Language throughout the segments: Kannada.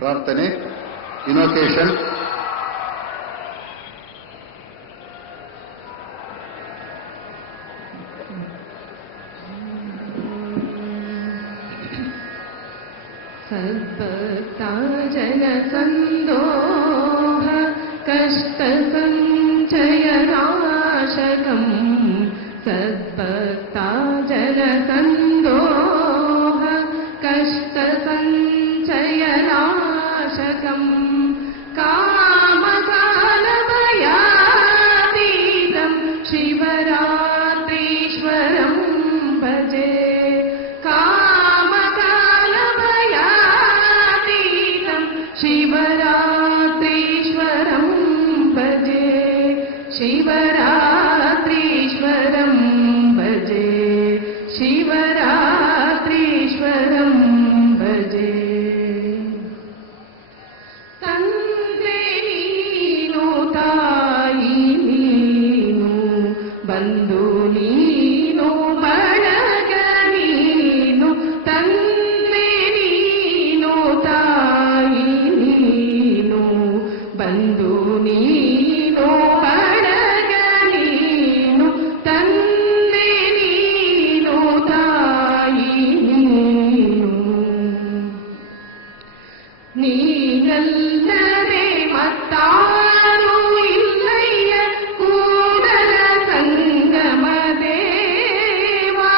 ಪ್ರಾರ್ಥನೆ ಇನೋಕೇಶನ್. ಸದ್ಭಕ್ತಾ ಜನ ಸಂದೋಹ ಕಷ್ಟ ಸಂಚಯ ನಾಶಕಂ. ಸದ್ಭಕ್ತಾ ಜನ ಸಂದೋಹ ಕಷ್ಟ ಸಂಚಯ ನಾಶಕಂ. ಕಾಮಕಾಲಮಯಾತೀತಂ ಶಿವರಾತ್ರೀಶ್ವರಂ ಭಜೆ. ಶಿವರಾತ್ರೀಶ್ವರಂ ಭಜೆ. ಶಿವರಾತ್ರೀಶ್ವರಂ ಭಜೆ. ಶಿವರಾತ್ರೀಶ್ವರಂ ಭಜೆ. ತಂದೆ ನೀನು ತಾಯಿ ನೀನು ಬಂಧು ನೀನು ಬಳಗ ನೀನು. ತಂದೆ ನೀನು ತಾಯಿ ನೀನು ಬಂಧು ನೀನು ಬಳಗ ನೀನು. ತಂದೆ ನೀನು ತಾಯಿ ನೀನು. ನೀನಲ್ಲದೆ ಮತ್ತಾರು ಇಲ್ಲಯ್ಯ ಕೂಡಲ ಸಂಗಮ ದೇವಾ.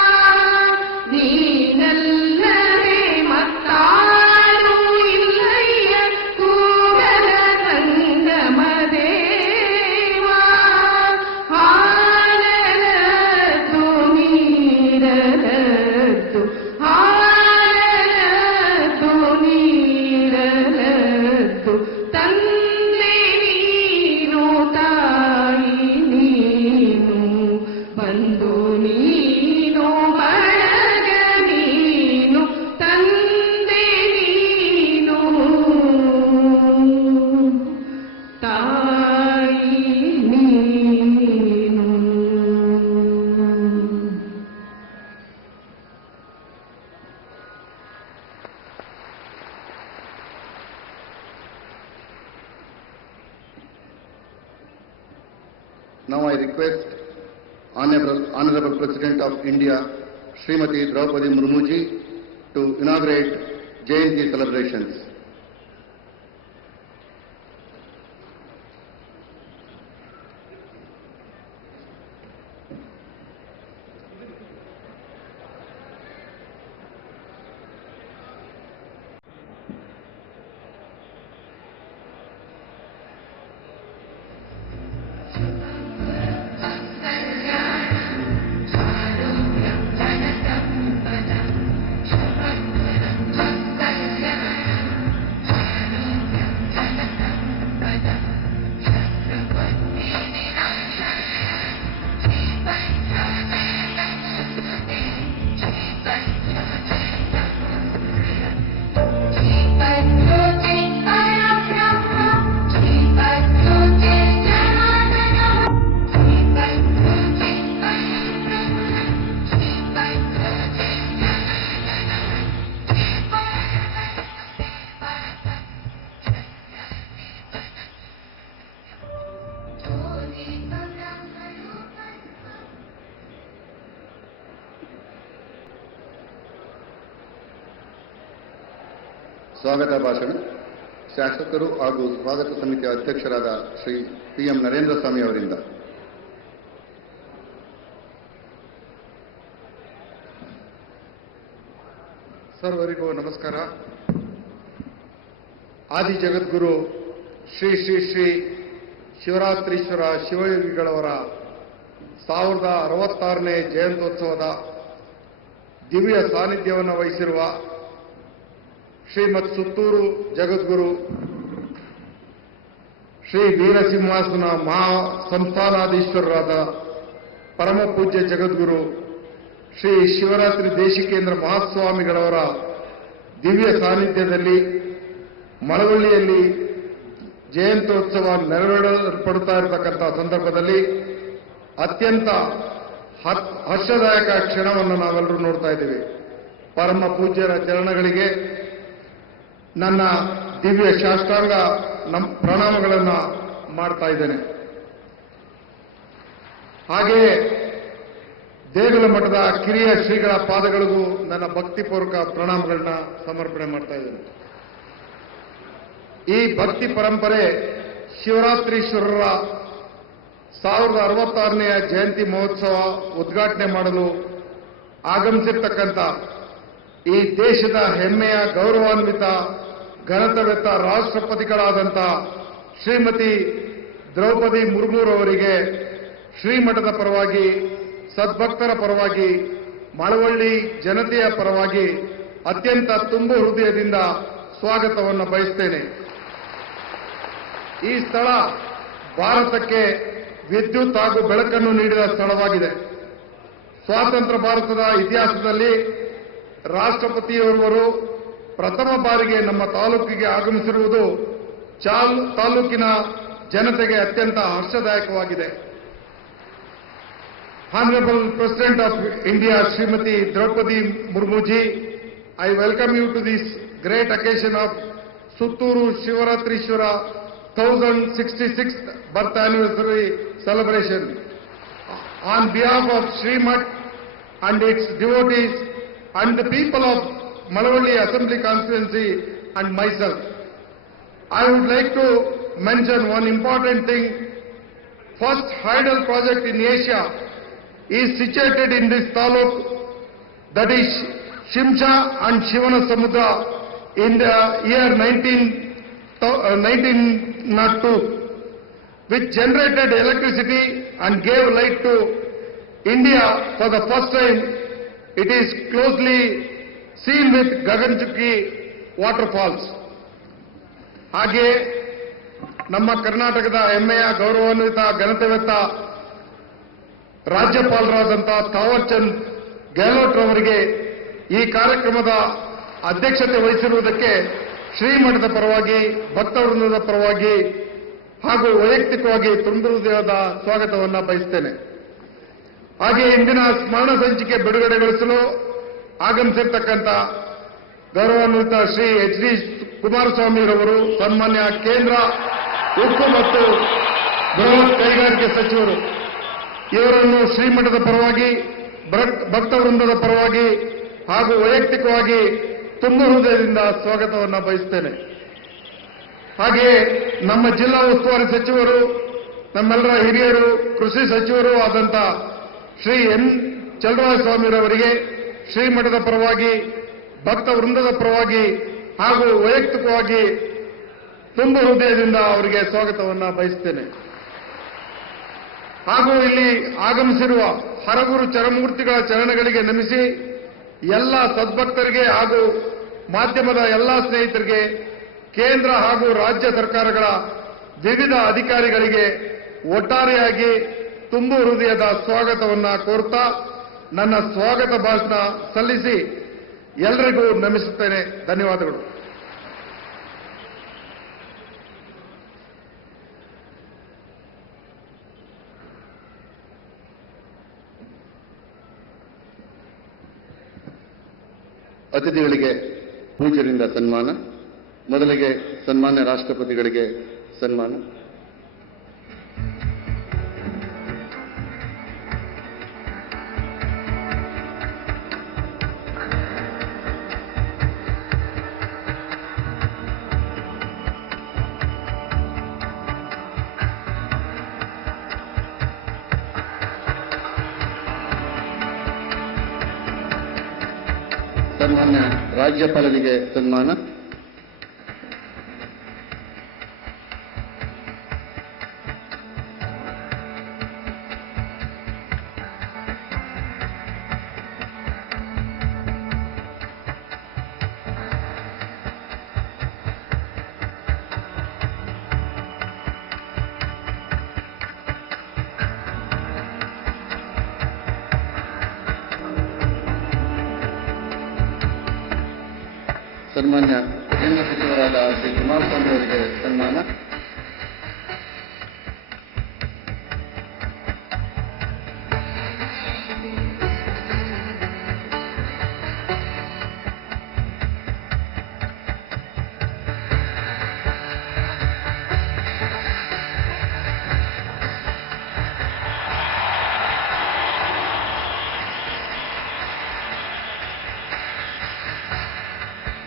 ನೀನಲ್ಲದೆ ಮತ್ತಾರು ಇಲ್ಲಯ್ಯ ಕೂಡಲ ಸಂಗಮ ದೇವಾ. ಹಾಲಲದ್ದು ನೀರಲದ್ದು ಹಾಲಲದ್ದು ನೀರಲದ್ದು. ತಂದೆ ನೀನು ತಾಯಿ ನೀನು ಬಂಧು ನೀನು ಬಳಗ ನೀನು. ತಂದೆ ನೀನು ತಾಯಿ ನೀನು. Now I request Honorable President of India, Srimati Draupadi Murmu ji, to inaugurate Jayanti celebrations. ಸ್ವಾಗತ ಭಾಷಣ ಶಾಸಕರು ಹಾಗೂ ಸ್ವಾಗತ ಸಮಿತಿಯ ಅಧ್ಯಕ್ಷರಾದ ಶ್ರೀ PM ನರೇಂದ್ರ ಸ್ವಾಮಿ ಅವರಿಂದ. ಸರ್ವರಿಗೂ ನಮಸ್ಕಾರ. ಆದಿ ಜಗದ್ಗುರು ಶ್ರೀ ಶ್ರೀ ಶ್ರೀ ಶಿವರಾತ್ರೀಶ್ವರ ಶಿವಯೋಗಿಗಳವರ 1066ನೇ ಜಯಂತ್ಯೋತ್ಸವದ ದಿವ್ಯ ಸಾನ್ನಿಧ್ಯವನ್ನು ವಹಿಸಿರುವ ಶ್ರೀಮತ್ ಸುತ್ತೂರು ಜಗದ್ಗುರು ಶ್ರೀ ವೀರಸಿಂಹಾಸನ ಮಹಾ ಸಂಸ್ಥಾನಾಧೀಶ್ವರರಾದ ಪರಮ ಪೂಜ್ಯ ಜಗದ್ಗುರು ಶ್ರೀ ಶಿವರಾತ್ರಿ ದೇಶಿಕೇಂದ್ರ ಮಹಾಸ್ವಾಮಿಗಳವರ ದಿವ್ಯ ಸಾನ್ನಿಧ್ಯದಲ್ಲಿ ಮಳವಳ್ಳಿಯಲ್ಲಿ ಜಯಂತ್ಯೋತ್ಸವ ನೆರವೇರಲ್ಪಡುತ್ತಾ ಇರತಕ್ಕಂಥ ಸಂದರ್ಭದಲ್ಲಿ ಅತ್ಯಂತ ಹರ್ಷದಾಯಕ ಕ್ಷಣವನ್ನು ನಾವೆಲ್ಲರೂ ನೋಡ್ತಾ ಇದ್ದೀವಿ. ಪರಮ ಪೂಜ್ಯರ ಚರಣಗಳಿಗೆ ನನ್ನ ದಿವ್ಯ ಸಾಷ್ಟಾಂಗ ಪ್ರಣಾಮಗಳನ್ನು ಮಾಡ್ತಾ ಇದ್ದೇನೆ. ಹಾಗೆಯೇ ದೇಗುಲ ಮಠದ ಕಿರಿಯ ಶ್ರೀಗಳ ಪಾದಗಳಿಗೂ ನನ್ನ ಭಕ್ತಿಪೂರ್ವಕ ಪ್ರಣಾಮಗಳನ್ನ ಸಮರ್ಪಣೆ ಮಾಡ್ತಾ ಇದ್ದೇನೆ. ಈ ಭಕ್ತಿ ಪರಂಪರೆ ಶಿವರಾತ್ರೀಶ್ವರರ 1066ನೇ ಜಯಂತಿ ಮಹೋತ್ಸವ ಉದ್ಘಾಟನೆ ಮಾಡಲು ಆಗಮಿಸಿರ್ತಕ್ಕಂಥ ಈ ದೇಶದ ಹೆಮ್ಮೆಯ ಗೌರವಾನ್ವಿತ ಘನತವೆತ್ತ ರಾಷ್ಟ್ರಪತಿಗಳಾದಂಥ ಶ್ರೀಮತಿ ದ್ರೌಪದಿ ಮುರ್ಮುರವರಿಗೆ ಶ್ರೀಮಠದ ಪರವಾಗಿ, ಸದ್ಭಕ್ತರ ಪರವಾಗಿ, ಮಳವಳ್ಳಿ ಜನತೆಯ ಪರವಾಗಿ ಅತ್ಯಂತ ತುಂಬು ಹೃದಯದಿಂದ ಸ್ವಾಗತವನ್ನು ಬಯಸ್ತೇನೆ. ಈ ಸ್ಥಳ ಭಾರತಕ್ಕೆ ವಿದ್ಯುತ್ ಹಾಗೂ ಬೆಳಕನ್ನು ನೀಡಿದ ಸ್ಥಳವಾಗಿದೆ. ಸ್ವಾತಂತ್ರ್ಯ ಭಾರತದ ಇತಿಹಾಸದಲ್ಲಿ ರಾಷ್ಟ್ರಪತಿಯವರವರು ಪ್ರಥಮ ಬಾರಿಗೆ ನಮ್ಮ ತಾಲೂಕಿಗೆ ಆಗಮಿಸಿರುವುದು ತಾಲೂಕಿನ ಜನತೆಗೆ ಅತ್ಯಂತ ಹರ್ಷದಾಯಕವಾಗಿದೆ. Honorable President of India, Srimati Draupadi Murmuji, I welcome you to this great occasion of Sutturu Shivaratreeshwara 1066th birth anniversary celebration. On behalf of Srimat and its devotees and the people of Malavalli Assembly Constituency and myself, I would like to mention one important thing. First hydel project in Asia is situated in this taluk, that is Shimsha and Shivana Samudra, in the year 1902, which generated electricity and gave light to India for the first time. It is closely seen with Gaganchukki waterfalls. ಹಾಗೆ ನಮ್ಮ ಕರ್ನಾಟಕದ ಹೆಮ್ಮೆಯ ಗೌರವಾನ್ವಿತ ಘನತೆವೆತ್ತ ರಾಜ್ಯಪಾಲರಾದಂಥ ಥಾವರ್ ಚಂದ್ ಗೆಹ್ಲೋಟ್ ಅವರಿಗೆ ಈ ಕಾರ್ಯಕ್ರಮದ ಅಧ್ಯಕ್ಷತೆ ವಹಿಸಿರುವುದಕ್ಕೆ ಶ್ರೀಮಠದ ಪರವಾಗಿ, ಭಕ್ತವೃಂದದ ಪರವಾಗಿ ಹಾಗೂ ವೈಯಕ್ತಿಕವಾಗಿ ತುಂಬ ಹೃದಯದ ಸ್ವಾಗತವನ್ನು ಬಯಸ್ತೇನೆ. ಹಾಗೆ ಇಂದಿನ ಸ್ಮರಣ ಸಂಚಿಕೆ ಬಿಡುಗಡೆಗೊಳಿಸಲು ಆಗಮಿಸಿರ್ತಕ್ಕಂಥ ಗೌರವಾನ್ವಿತ ಶ್ರೀ HD ಕುಮಾರಸ್ವಾಮಿರವರು, ಸನ್ಮಾನ್ಯ ಕೇಂದ್ರ ಉಕ್ಕು ಮತ್ತು ಬೃಹತ್ ಕೈಗಾರಿಕೆ ಸಚಿವರು, ಇವರನ್ನು ಶ್ರೀಮಠದ ಪರವಾಗಿ, ಭಕ್ತವೃಂದದ ಪರವಾಗಿ ಹಾಗೂ ವೈಯಕ್ತಿಕವಾಗಿ ತುಂಬ ಹೃದಯದಿಂದ ಸ್ವಾಗತವನ್ನು ಬಯಸ್ತೇನೆ. ಹಾಗೆಯೇ ನಮ್ಮ ಜಿಲ್ಲಾ ಉಸ್ತುವಾರಿ ಸಚಿವರು, ನಮ್ಮೆಲ್ಲರ ಹಿರಿಯರು, ಕೃಷಿ ಸಚಿವರು ಆದಂಥ ಶ್ರೀ N. ಚಲುವರಾಯಸ್ವಾಮಿರವರಿಗೆ ಶ್ರೀಮಠದ ಪರವಾಗಿ, ಭಕ್ತವೃಂದದ ಪರವಾಗಿ ಹಾಗೂ ವೈಯಕ್ತಿಕವಾಗಿ ತುಂಬ ಹೃದಯದಿಂದ ಅವರಿಗೆ ಸ್ವಾಗತವನ್ನು ಬಯಸ್ತೇನೆ. ಹಾಗೂ ಇಲ್ಲಿ ಆಗಮಿಸಿರುವ ಹರಗುರು ಚರಮೂರ್ತಿಗಳ ಚರಣಗಳಿಗೆ ನಮಿಸಿ ಎಲ್ಲ ಸದ್ಭಕ್ತರಿಗೆ ಹಾಗೂ ಮಾಧ್ಯಮದ ಎಲ್ಲ ಸ್ನೇಹಿತರಿಗೆ, ಕೇಂದ್ರ ಹಾಗೂ ರಾಜ್ಯ ಸರ್ಕಾರಗಳ ವಿವಿಧ ಅಧಿಕಾರಿಗಳಿಗೆ ಒಟ್ಟಾರೆಯಾಗಿ ತುಂಬು ಹೃದಯದ ಸ್ವಾಗತವನ್ನು ಕೋರುತ್ತಾ ನನ್ನ ಸ್ವಾಗತ ಭಾಷಣ ಸಲ್ಲಿಸಿ ಎಲ್ಲರಿಗೂ ನಮಿಸುತ್ತೇನೆ. ಧನ್ಯವಾದಗಳು. ಅತಿಥಿಗಳಿಗೆ ಪೂಜ್ಯರಿಂದ ಸನ್ಮಾನ. ಮೊದಲಿಗೆ ಸನ್ಮಾನ್ಯ ರಾಷ್ಟ್ರಪತಿಗಳಿಗೆ ಸನ್ಮಾನ. ಸನ್ಮಾನ್ಯ ರಾಜ್ಯಪಾಲರಿಗೆ ಸನ್ಮಾನ. ಸನ್ಮಾನ್ಯ ಕೇಂದ್ರ ಸಚಿವರಾದ ಶ್ರೀ ಕುಮಾರಸ್ವಾಮಿ ಅವರಿಗೆ ಸನ್ಮಾನ.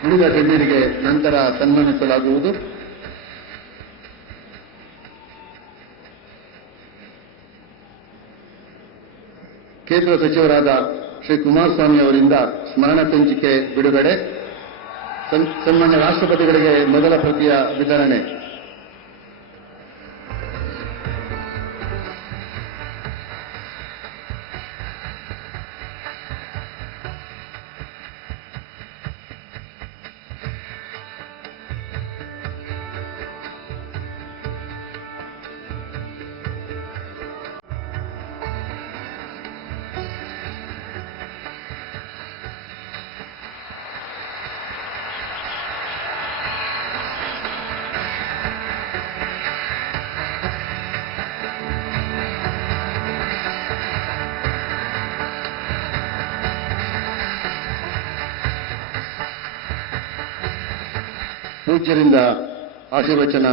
ಉಳಿದ ಗಣ್ಯರಿಗೆ ನಂತರ ಸನ್ಮಾನಿಸಲಾಗುವುದು. ಕೇಂದ್ರ ಸಚಿವರಾದ ಶ್ರೀ ಕುಮಾರಸ್ವಾಮಿ ಅವರಿಂದ ಸ್ಮರಣ ಸಂಚಿಕೆ ಬಿಡುಗಡೆ. ಸನ್ಮಾನ್ಯ ರಾಷ್ಟ್ರಪತಿಗಳಿಗೆ ಮೊದಲ ಪ್ರತಿಯ ವಿತರಣೆ. ಪೂಜ್ಯರಿಂದ ಆಶೀರ್ವಚನ.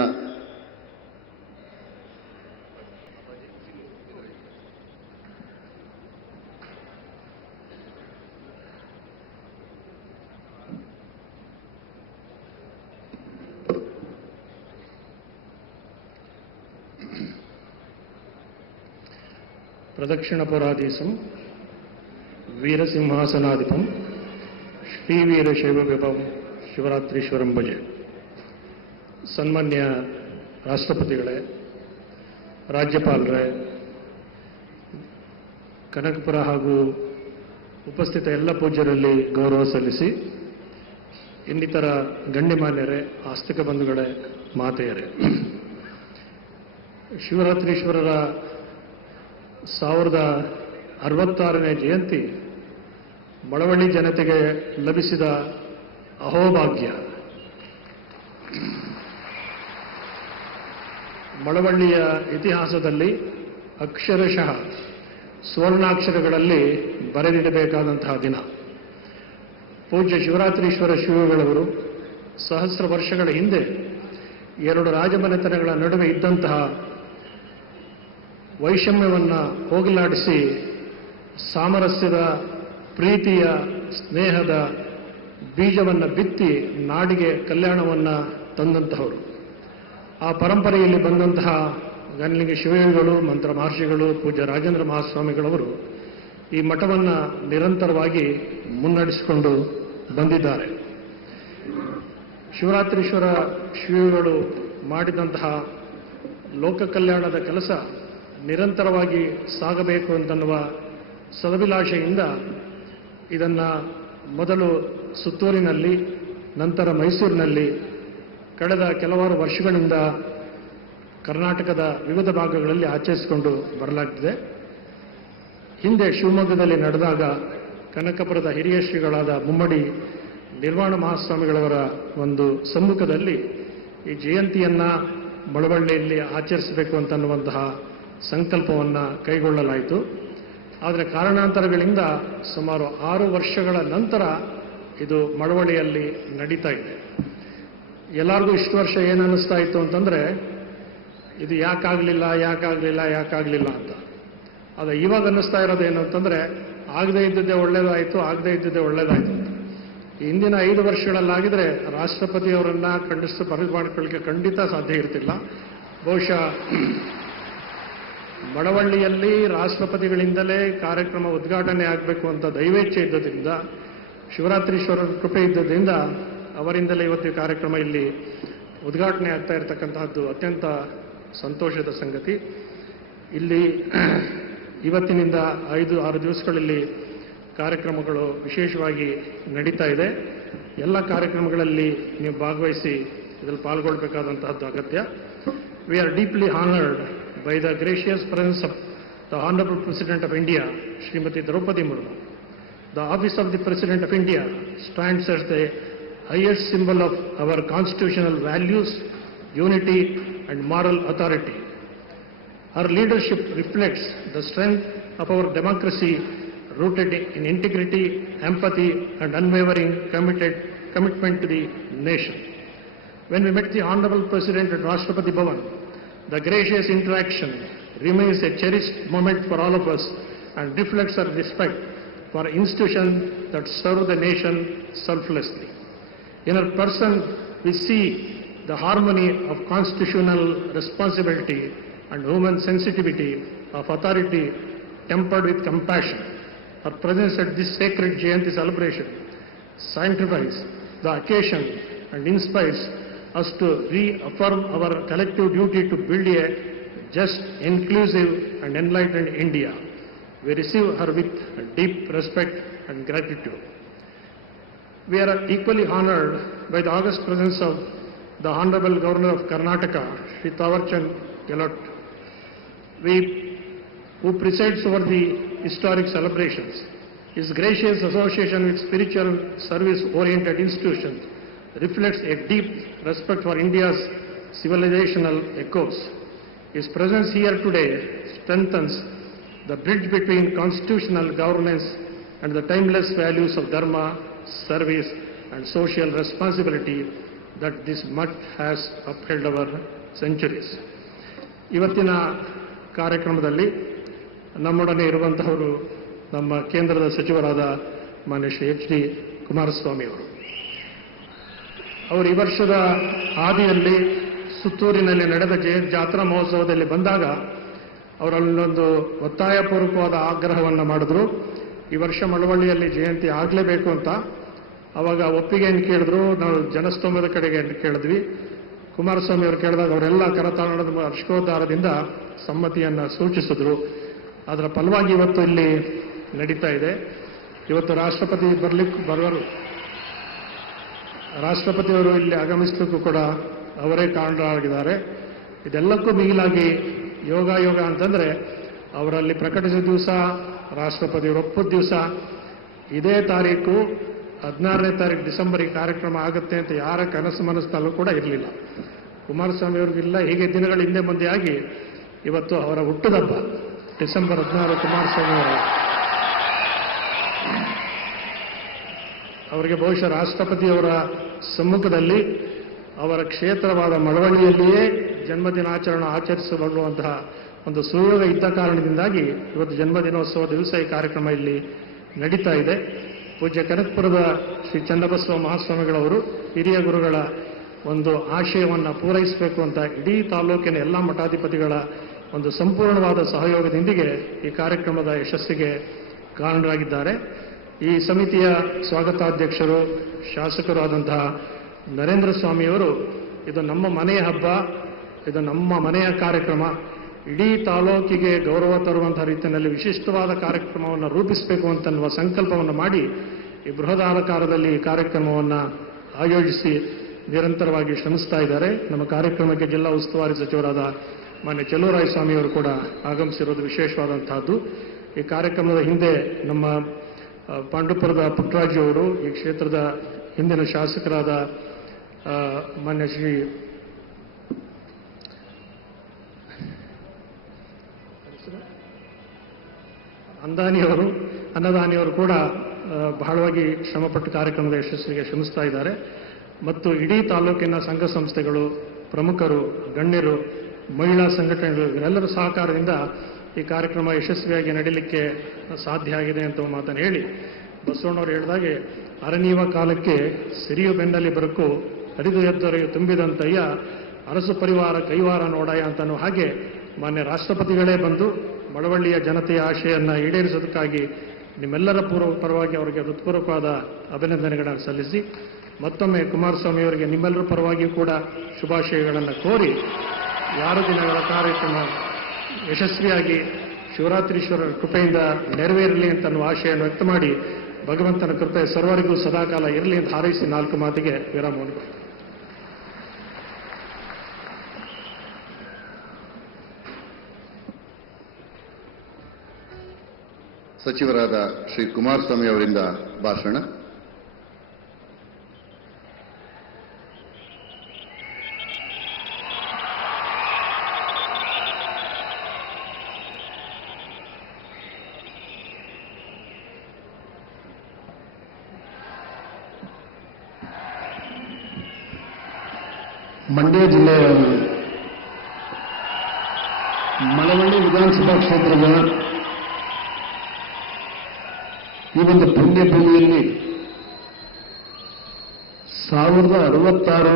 ಪ್ರದಕ್ಷಿಣಪುರಾಧೀಶಂ ವೀರಸಿಂಹಾಸನಾಧಿಪಂ ಶ್ರೀವೀರಶೈವ ವಿಭವಂ ಶಿವರಾತ್ರೀಶ್ವರಂ ಭಜೆ. ಸನ್ಮಾನ್ಯ ರಾಷ್ಟ್ರಪತಿಗಳೇ, ರಾಜ್ಯಪಾಲರೇ, ಕನಕಪುರ ಹಾಗೂ ಉಪಸ್ಥಿತ ಎಲ್ಲ ಪೂಜ್ಯರಲ್ಲಿ ಗೌರವ ಸಲ್ಲಿಸಿ, ಇನ್ನಿತರ ಗಣ್ಯಮಾನ್ಯರೇ, ಆಸ್ತಿಕ ಬಂಧುಗಳೇ, ಮಾತೆಯರೇ, ಶಿವರಾತ್ರೀಶ್ವರರ 1066ನೇ ಜಯಂತಿ ಮಳವಳ್ಳಿ ಜನತೆಗೆ ಲಭಿಸಿದ ಅಹೋಭಾಗ್ಯ. ಮಳವಳ್ಳಿಯ ಇತಿಹಾಸದಲ್ಲಿ ಅಕ್ಷರಶಃ ಸುವರ್ಣಾಕ್ಷರಗಳಲ್ಲಿ ಬರೆದಿಡಬೇಕಾದಂತಹ ದಿನ. ಪೂಜ್ಯ ಶಿವರಾತ್ರೀಶ್ವರ ಶ್ರೀಗಳವರು ಸಹಸ್ರ ವರ್ಷಗಳ ಹಿಂದೆ ಎರಡು ರಾಜಮನೆತನಗಳ ನಡುವೆ ಇದ್ದಂತಹ ವೈಷಮ್ಯವನ್ನು ಹೋಗಲಾಡಿಸಿ ಸಾಮರಸ್ಯದ, ಪ್ರೀತಿಯ, ಸ್ನೇಹದ ಬೀಜವನ್ನು ಬಿತ್ತಿ ನಾಡಿಗೆ ಕಲ್ಯಾಣವನ್ನು ತಂದಂತಹವರು. ಆ ಪರಂಪರೆಯಲ್ಲಿ ಬಂದಂತಹ ಗಣ್ಯಲಿಂಗ ಶಿವಯೋಗಿಗಳು, ಮಂತ್ರ ಮಹರ್ಷಿಗಳು, ಪೂಜ್ಯ ರಾಜೇಂದ್ರ ಮಹಾಸ್ವಾಮಿಗಳವರು ಈ ಮಠವನ್ನು ನಿರಂತರವಾಗಿ ಮುನ್ನಡೆಸಿಕೊಂಡು ಬಂದಿದ್ದಾರೆ. ಶಿವರಾತ್ರೀಶ್ವರ ಶಿವಯೋಗಿಗಳು ಮಾಡಿದಂತಹ ಲೋಕ ಕಲ್ಯಾಣದ ಕೆಲಸ ನಿರಂತರವಾಗಿ ಸಾಗಬೇಕು ಅಂತನ್ನುವ ಸದಭಿಲಾಷೆಯಿಂದ ಇದನ್ನು ಮೊದಲು ಸುತ್ತೂರಿನಲ್ಲಿ, ನಂತರ ಮೈಸೂರಿನಲ್ಲಿ ಕಳೆದ ಕೆಲವಾರು ವರ್ಷಗಳಿಂದ ಕರ್ನಾಟಕದ ವಿವಿಧ ಭಾಗಗಳಲ್ಲಿ ಆಚರಿಸಿಕೊಂಡು ಬರಲಾಗ್ತಿದೆ. ಹಿಂದೆ ಶಿವಮೊಗ್ಗದಲ್ಲಿ ನಡೆದಾಗ ಕನಕಪುರದ ಹಿರಿಯ ಶ್ರೀಗಳಾದ ಮುಮ್ಮಡಿ ನಿರ್ವಾಣ ಮಹಾಸ್ವಾಮಿಗಳವರ ಒಂದು ಸಮ್ಮುಖದಲ್ಲಿ ಈ ಜಯಂತಿಯನ್ನು ಮಳವಳ್ಳಿಯಲ್ಲಿ ಆಚರಿಸಬೇಕು ಅಂತನ್ನುವಂತಹ ಸಂಕಲ್ಪವನ್ನು ಕೈಗೊಳ್ಳಲಾಯಿತು. ಆದರೆ ಕಾರಣಾಂತರಗಳಿಂದ ಸುಮಾರು 6 ವರ್ಷಗಳ ನಂತರ ಇದು ಮಳವಳ್ಳಿಯಲ್ಲಿ ನಡೀತಾ ಇದೆ. ಎಲ್ಲರಿಗೂ ಇಷ್ಟು ವರ್ಷ ಏನು ಅನ್ನಿಸ್ತಾ ಇತ್ತು ಅಂತಂದರೆ, ಇದು ಯಾಕಾಗಲಿಲ್ಲ ಅಂತ. ಆದರೆ ಇವಾಗ ಅನ್ನಿಸ್ತಾ ಇರೋದೇನು ಅಂತಂದರೆ, ಆಗದೇ ಇದ್ದದ್ದೇ ಒಳ್ಳೇದಾಯಿತು ಅಂತ. ಹಿಂದಿನ 5 ವರ್ಷಗಳಲ್ಲಾಗಿದ್ರೆ ರಾಷ್ಟ್ರಪತಿಯವರನ್ನು ಖಂಡಿಸಿ ಬರಮಾಡಿಕೊಳ್ಳಿಕ್ಕೆ ಖಂಡಿತ ಸಾಧ್ಯ ಇರ್ತಿಲ್ಲ. ಬಹುಶಃ ಮಳವಳ್ಳಿಯಲ್ಲಿ ರಾಷ್ಟ್ರಪತಿಗಳಿಂದಲೇ ಕಾರ್ಯಕ್ರಮ ಉದ್ಘಾಟನೆ ಆಗಬೇಕು ಅಂತ ದೈವೇಚ್ಛೆ ಇದ್ದದ್ರಿಂದ ಶಿವರಾತ್ರೀಶ್ವರರ ಕೃಪೆ ಇದ್ದದ್ರಿಂದ ಅವರಿಂದಲೇ ಇವತ್ತು ಈ ಕಾರ್ಯಕ್ರಮ ಇಲ್ಲಿ ಉದ್ಘಾಟನೆ ಆಗ್ತಾ ಇರತಕ್ಕಂತಹದ್ದು ಅತ್ಯಂತ ಸಂತೋಷದ ಸಂಗತಿ. ಇಲ್ಲಿ ಇವತ್ತಿನಿಂದ 5-6 ದಿವಸಗಳಲ್ಲಿ ಕಾರ್ಯಕ್ರಮಗಳು ವಿಶೇಷವಾಗಿ ನಡೀತಾ ಇದೆ. ಎಲ್ಲ ಕಾರ್ಯಕ್ರಮಗಳಲ್ಲಿ ನೀವು ಭಾಗವಹಿಸಿ ಇದರಲ್ಲಿ ಪಾಲ್ಗೊಳ್ಳಬೇಕಾದಂತಹದ್ದು ಅಗತ್ಯ. We are deeply honored by the gracious presence of the Honorable President of India, Srimati Draupadi Murmu. The office of the President of India stands as the highest symbol of our constitutional values, unity and moral authority. Her leadership reflects the strength of our democracy rooted in integrity, empathy and unwavering commitment to the nation. When we met the Honorable President at Rashtrapati Bhavan, the gracious interaction remains a cherished moment for all of us and reflects our respect for institutions that serve the nation selflessly. In her person, we see the harmony of constitutional responsibility and human sensitivity of authority tempered with compassion. Her presence at this sacred Jayanti celebration sanctifies the occasion and inspires us to reaffirm our collective duty to build a just, inclusive and enlightened India. We receive her with deep respect and gratitude. We are equally honored by the august presence of the Honorable Governor of Karnataka, Shri Tawarchand Gehlot, who presides over the historic celebrations. His gracious association with spiritual service-oriented institutions reflects a deep respect for India's civilizational echoes. His presence here today strengthens the bridge between constitutional governance and the timeless values of dharma, service and social responsibility that this much has upheld over centuries. ಇವತ್ತಿನ ಕಾರ್ಯಕ್ರಮದಲ್ಲಿ ನಮ್ಮೊಡನೆ ಇರುವಂತಹವರು ನಮ್ಮ ಕೇಂದ್ರದ ಸಚಿವರಾದ ಮಾನ್ಯ ಶ್ರೀ ಎಚ್ ಡಿ ಕುಮಾರಸ್ವಾಮಿ ಅವರು ಈ ವರ್ಷದ ಆದಿಯಲ್ಲಿ ಸುತ್ತೂರಿನಲ್ಲಿ ನಡೆದ ಜಾತ್ರಾ ಮಹೋತ್ಸವದಲ್ಲಿ ಬಂದಾಗ ಅವರಲ್ಲೊಂದು ಒತ್ತಾಯಪೂರ್ವಕವಾದ ಆಗ್ರಹವನ್ನು ಮಾಡಿದ್ರು. ಈ ವರ್ಷ ಮಳವಳ್ಳಿಯಲ್ಲಿ ಜಯಂತಿ ಆಗಲೇಬೇಕು ಅಂತ. ಅವಾಗ ಒಪ್ಪಿಗೆಯನ್ನು ಕೇಳಿದ್ರು, ನಾವು ಜನಸ್ತೋಮದ ಕಡೆಗೆ ಕೇಳಿದ್ವಿ. ಕುಮಾರಸ್ವಾಮಿ ಅವರು ಕೇಳಿದಾಗ ಅವರೆಲ್ಲ ಕರತಾಳದ ಹರ್ಷೋದ್ಧಾರದಿಂದ ಸಮ್ಮತಿಯನ್ನು ಸೂಚಿಸಿದ್ರು. ಅದರ ಫಲವಾಗಿ ಇವತ್ತು ಇಲ್ಲಿ ನಡೀತಾ ಇದೆ. ಇವತ್ತು ರಾಷ್ಟ್ರಪತಿ ಬರುವರು, ರಾಷ್ಟ್ರಪತಿಯವರು ಇಲ್ಲಿ ಆಗಮಿಸಲಿಕ್ಕೂ ಕೂಡ ಅವರೇ ಕಾರಣರಾಗಿದ್ದಾರೆ. ಇದೆಲ್ಲಕ್ಕೂ ಮಿಗಿಲಾಗಿ ಯೋಗ ಅಂತಂದ್ರೆ ಅವರಲ್ಲಿ ಪ್ರಕಟಿಸಿದ ದಿವಸ, ರಾಷ್ಟ್ರಪತಿಯವರು ಒಪ್ಪದ ದಿವಸ, ಇದೇ ತಾರೀಕು 16ನೇ ತಾರೀಕು ಡಿಸೆಂಬರ್ ಈ ಕಾರ್ಯಕ್ರಮ ಆಗುತ್ತೆ ಅಂತ ಯಾರ ಕನಸು ಮನಸ್ಸಿನಲ್ಲೂ ಕೂಡ ಇರಲಿಲ್ಲ. ಕುಮಾರಸ್ವಾಮಿ ಅವ್ರಿಗಿಲ್ಲ. ಹೀಗೆ ದಿನಗಳ ಹಿಂದೆ ಮುಂದೆ ಆಗಿ ಇವತ್ತು ಅವರ ಹುಟ್ಟುಹಬ್ಬ ಡಿಸೆಂಬರ್ 16 ಕುಮಾರಸ್ವಾಮಿ ಅವರಿಗೆ ಬಹುಶಃ ರಾಷ್ಟ್ರಪತಿಯವರ ಸಮ್ಮುಖದಲ್ಲಿ ಅವರ ಕ್ಷೇತ್ರವಾದ ಮಳವಳ್ಳಿಯಲ್ಲಿಯೇ ಜನ್ಮದಿನಾಚರಣೆ ಆಚರಿಸಿಕೊಳ್ಳುವಂತಹ ಒಂದು ಸುಯೋಗ ಇದ್ದ ಕಾರಣದಿಂದಾಗಿ ಇವತ್ತು ಜನ್ಮದಿನೋತ್ಸವ ದಿವಸ ಈ ಕಾರ್ಯಕ್ರಮ ಇಲ್ಲಿ ನಡೀತಾ ಇದೆ. ಪೂಜ್ಯ ಕನಕಪುರದ ಶ್ರೀ ಚನ್ನಬಸವ ಮಹಾಸ್ವಾಮಿಗಳವರು ಹಿರಿಯ ಗುರುಗಳ ಒಂದು ಆಶಯವನ್ನು ಪೂರೈಸಬೇಕು ಅಂತ ಇಡೀ ತಾಲೂಕಿನ ಎಲ್ಲ ಮಠಾಧಿಪತಿಗಳ ಒಂದು ಸಂಪೂರ್ಣವಾದ ಸಹಯೋಗದೊಂದಿಗೆ ಈ ಕಾರ್ಯಕ್ರಮದ ಯಶಸ್ಸಿಗೆ ಕಾರಣರಾಗಿದ್ದಾರೆ. ಈ ಸಮಿತಿಯ ಸ್ವಾಗತಾಧ್ಯಕ್ಷರು ಶಾಸಕರು ಆದಂತಹ ನರೇಂದ್ರ ಸ್ವಾಮಿಯವರು, ಇದು ನಮ್ಮ ಮನೆಯ ಹಬ್ಬ, ಇದು ನಮ್ಮ ಮನೆಯ ಕಾರ್ಯಕ್ರಮ, ಇಡೀ ತಾಲೂಕಿಗೆ ಗೌರವ ತರುವಂತಹ ರೀತಿಯಲ್ಲಿ ವಿಶಿಷ್ಟವಾದ ಕಾರ್ಯಕ್ರಮವನ್ನು ರೂಪಿಸಬೇಕು ಅಂತನ್ನುವ ಸಂಕಲ್ಪವನ್ನು ಮಾಡಿ ಈ ಬೃಹದಾಕಾರದಲ್ಲಿ ಈ ಕಾರ್ಯಕ್ರಮವನ್ನು ಆಯೋಜಿಸಿ ನಿರಂತರವಾಗಿ ಶ್ರಮಿಸ್ತಾ ಇದ್ದಾರೆ. ನಮ್ಮ ಕಾರ್ಯಕ್ರಮಕ್ಕೆ ಜಿಲ್ಲಾ ಉಸ್ತುವಾರಿ ಸಚಿವರಾದ ಮಾನ್ಯ ಚೆಲುವರಾಯಸ್ವಾಮಿಯವರು ಕೂಡ ಆಗಮಿಸಿರೋದು ವಿಶೇಷವಾದಂತಹದ್ದು. ಈ ಕಾರ್ಯಕ್ರಮದ ಹಿಂದೆ ನಮ್ಮ ಪಾಂಡುಪುರದ ಪುಟ್ಟರಾಜು ಈ ಕ್ಷೇತ್ರದ ಹಿಂದಿನ ಶಾಸಕರಾದ ಮಾನ್ಯ ಶ್ರೀ ಅನ್ನದಾನಿಯವರು ಕೂಡ ಬಹಳವಾಗಿ ಶ್ರಮಪಟ್ಟು ಕಾರ್ಯಕ್ರಮದ ಯಶಸ್ಸಿಗೆ ಶ್ರಮಿಸ್ತಾ ಇದ್ದಾರೆ. ಮತ್ತು ಇಡೀ ತಾಲೂಕಿನ ಸಂಘ ಸಂಸ್ಥೆಗಳು, ಪ್ರಮುಖರು, ಗಣ್ಯರು, ಮಹಿಳಾ ಸಂಘಟನೆಗಳು ಇವರೆಲ್ಲರ ಸಹಕಾರದಿಂದ ಈ ಕಾರ್ಯಕ್ರಮ ಯಶಸ್ವಿಯಾಗಿ ನಡೀಲಿಕ್ಕೆ ಸಾಧ್ಯ ಆಗಿದೆ ಅಂತ ಮಾತನ್ನು ಹೇಳಿ, ಬಸವಣ್ಣವರು ಹೇಳಿದಾಗೆ ಅರನೀವ ಕಾಲಕ್ಕೆ ಸಿರಿಯು ಬೆನ್ನಲ್ಲಿ ಬರಕು ಹರಿದು ಎದ್ದರೆಯು ತುಂಬಿದಂತಯ್ಯ ಅರಸು ಪರಿವಾರ ಕೈವಾರ ನೋಡಾಯ ಅಂತನೋ ಹಾಗೆ ಮಾನ್ಯ ರಾಷ್ಟ್ರಪತಿಗಳೇ ಬಂದು ಮಳವಳ್ಳಿಯ ಜನತೆಯ ಆಶೆಯನ್ನು ಈಡೇರಿಸೋದಕ್ಕಾಗಿ ನಿಮ್ಮೆಲ್ಲರ ಪರವಾಗಿ ಅವರಿಗೆ ಹೃತ್ಪೂರ್ವಕವಾದ ಅಭಿನಂದನೆಗಳನ್ನು ಸಲ್ಲಿಸಿ ಮತ್ತೊಮ್ಮೆ ಕುಮಾರಸ್ವಾಮಿ ಅವರಿಗೆ ನಿಮ್ಮೆಲ್ಲರ ಪರವಾಗಿಯೂ ಕೂಡ ಶುಭಾಶಯಗಳನ್ನು ಕೋರಿ 6 ದಿನಗಳ ಕಾರ್ಯಕ್ರಮ ಯಶಸ್ವಿಯಾಗಿ ಶಿವರಾತ್ರೀಶ್ವರರ ಕೃಪೆಯಿಂದ ನೆರವೇರಲಿ ಅಂತ ಅನ್ನುವ ಆಶಯವನ್ನು ವ್ಯಕ್ತ ಮಾಡಿ ಭಗವಂತನ ಕೃಪೆ ಸರ್ವರಿಗೂ ಸದಾಕಾಲ ಇರಲಿ ಅಂತ ಹಾರೈಸಿ 4 ಮಾತಿಗೆ ವಿರಾಮವನ್ನು ಕೊಡ್ತೀನಿ. ಸಚಿವರಾದ ಶ್ರೀ ಕುಮಾರಸ್ವಾಮಿ ಅವರಿಂದ ಭಾಷಣ. ಮಂಡ್ಯ ಜಿಲ್ಲೆಯ ಮಳವಳ್ಳಿ ವಿಧಾನಸಭಾ ಕ್ಷೇತ್ರದ ಈ ಒಂದು ಪುಣ್ಯ ಭೂಮಿಯಲ್ಲಿ 1066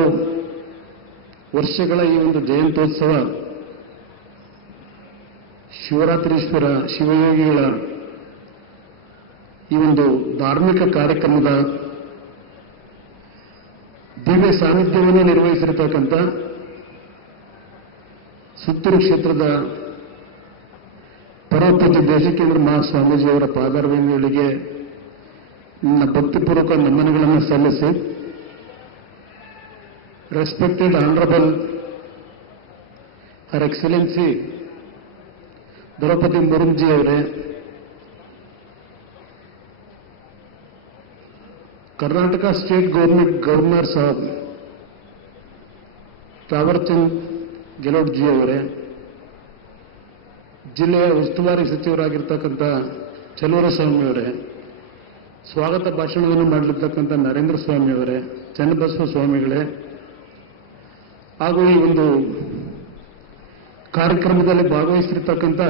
ವರ್ಷಗಳ ಈ ಒಂದು ಜಯಂತ್ಯೋತ್ಸವ ಶಿವರಾತ್ರೀಶ್ವರ ಶಿವಯೋಗಿಗಳ ಈ ಒಂದು ಧಾರ್ಮಿಕ ಕಾರ್ಯಕ್ರಮದ ದಿವ್ಯ ಸಾನ್ನಿಧ್ಯವನ್ನು ನಿರ್ವಹಿಸಿರತಕ್ಕಂಥ ಸುತ್ತೂರು ಕ್ಷೇತ್ರದ ಪರಮಪೂಜ್ಯ ದೇಶಿಕೇಂದ್ರ ಮಹಾಸ್ವಾಮೀಜಿಯವರ ಪಾದಾರವಿಂದಗಳಿಗೆ ನನ್ನ ಭಕ್ತಿಪೂರ್ವಕ ನಮನಗಳನ್ನು ಸಲ್ಲಿಸಿ, ರೆಸ್ಪೆಕ್ಟೆಡ್ ಆನರಬಲ್ ಹರ್ ಎಕ್ಸಲೆನ್ಸಿ ದ್ರೌಪದಿ ಮುರ್ಮುಜಿ ಅವರೇ, कर्नाटका स्टेट गवर्नमेंट गवर्नर साहब ತಾವರ್ಚಂದ್ ಗೆಹ್ಲೋಟ್ ಜಿ ಅವರೇ, ಜಿಲ್ಲೆಯ ಉಸ್ತುವಾರಿ ಸಚಿವರಾಗಿರ್ತಕ್ಕಂಥ ಚಲುವರಾಯಸ್ವಾಮಿ ಅವರೇ, ಸ್ವಾಗತ ಭಾಷಣವನ್ನು ಮಾಡಲಿರ್ತಕ್ಕಂಥ ನರೇಂದ್ರ ಸ್ವಾಮಿ ಅವರೇ, ಚನ್ನಬಸವ ಸ್ವಾಮಿಗಳೇ, ಹಾಗೂ ಈ ಒಂದು ಕಾರ್ಯಕ್ರಮದಲ್ಲಿ ಭಾಗವಹಿಸಿರ್ತಕ್ಕಂಥ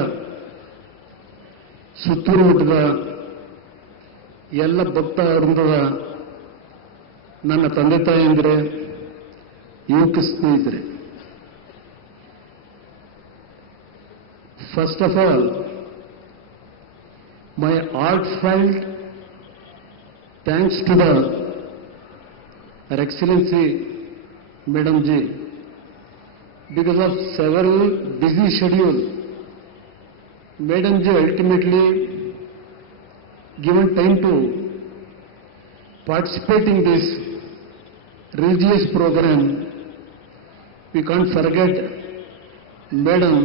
ಸುತ್ತೂರು ಮಠದ ಎಲ್ಲ ಭಕ್ತ ವೃಂದದ ನನ್ನ ತಂದೆ ತಾಯಂದಿರೇ, ಯುವಕ ಸ್ನೇಹಿತರೆ, first of all my heartfelt thanks to Her Excellency Madam Ji, because of several busy schedule, Madam Ji ultimately given time to participate in this religious program. We can't forget Madam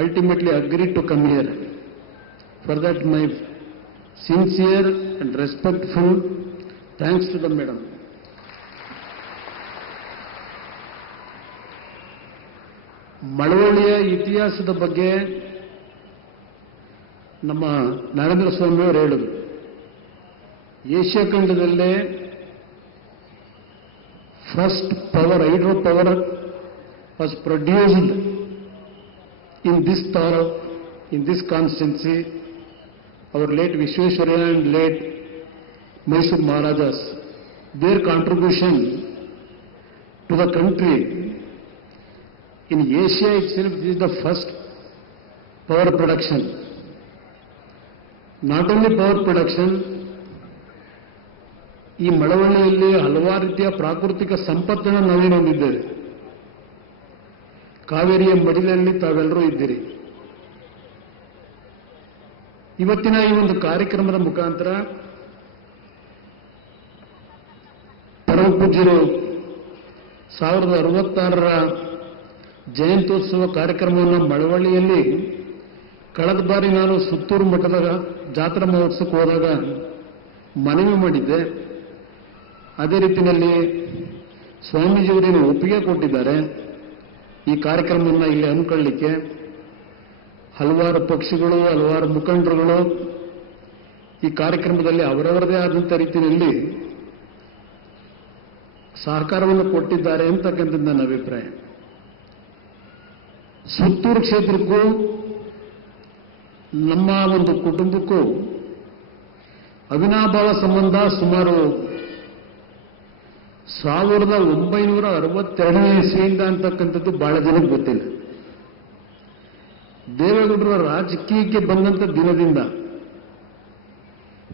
ultimately agreed to come here. For that my sincere and respectful thanks to the Madam. ಮಳವಳ್ಳಿಯ ಇತಿಹಾಸದ ಬಗ್ಗೆ ನಮ್ಮ ನರೇಂದ್ರ ಸ್ವಾಮಿ ಅವರು ಹೇಳಿದರು. ಏಷ್ಯಾ ಖಂಡದಲ್ಲೇ first power hydro power was produced in this constituency. Our late Vishweshwarya and late Mysore Maharajas, their contribution to the country in Asia itself is the first power production. Not only power production, ಈ ಮಳವಳ್ಳಿಯಲ್ಲಿ ಹಲವಾರು ರೀತಿಯ ಪ್ರಾಕೃತಿಕ ಸಂಪತ್ತನ್ನು ನಾವೇನು ಹೊಂದಿದ್ದೇವೆ. ಕಾವೇರಿಯ ಮಡಿಲಲ್ಲಿ ತಾವೆಲ್ಲರೂ ಇದ್ದೀರಿ. ಇವತ್ತಿನ ಈ ಒಂದು ಕಾರ್ಯಕ್ರಮದ ಮುಖಾಂತರ ಪರಮಪೂಜ್ಯರು 1066ರ ಜಯಂತ್ಯೋತ್ಸವ ಕಾರ್ಯಕ್ರಮವನ್ನು ಮಳವಳ್ಳಿಯಲ್ಲಿ ಕಳೆದ ಬಾರಿ ನಾನು ಸುತ್ತೂರು ಮಠದ ಜಾತ್ರಾ ಮಹೋತ್ಸವಕ್ಕೆ ಹೋದಾಗ ಮನವಿ ಮಾಡಿದ್ದೆ. ಅದೇ ರೀತಿಯಲ್ಲಿ ಸ್ವಾಮೀಜಿಯವರೇನು ಒಪ್ಪಿಗೆ ಕೊಟ್ಟಿದ್ದಾರೆ ಈ ಕಾರ್ಯಕ್ರಮವನ್ನು ಇಲ್ಲಿ ಹಮ್ಮಿಕೊಳ್ಳಲಿಕ್ಕೆ. ಹಲವಾರು ಪಕ್ಷಗಳು, ಹಲವಾರು ಮುಖಂಡರುಗಳು ಈ ಕಾರ್ಯಕ್ರಮದಲ್ಲಿ ಅವರವರದೇ ಆದಂಥ ರೀತಿಯಲ್ಲಿ ಸಹಕಾರವನ್ನು ಕೊಟ್ಟಿದ್ದಾರೆ ಅಂತಕ್ಕಂಥದ್ದು ನನ್ನ ಅಭಿಪ್ರಾಯ. ಸುತ್ತೂರು ಕ್ಷೇತ್ರಕ್ಕೂ ನಮ್ಮ ಒಂದು ಕುಟುಂಬಕ್ಕೂ ಅವಿನಾಭಾವ ಸಂಬಂಧ ಸುಮಾರು 1962ನೇ ಇಸ್ವಿಯಿಂದ ಅಂತಕ್ಕಂಥದ್ದು ಬಹಳ ಜನಕ್ಕೆ ಗೊತ್ತಿಲ್ಲ. ದೇವೇಗೌಡರ ರಾಜಕೀಯಕ್ಕೆ ಬಂದಂಥ ದಿನದಿಂದ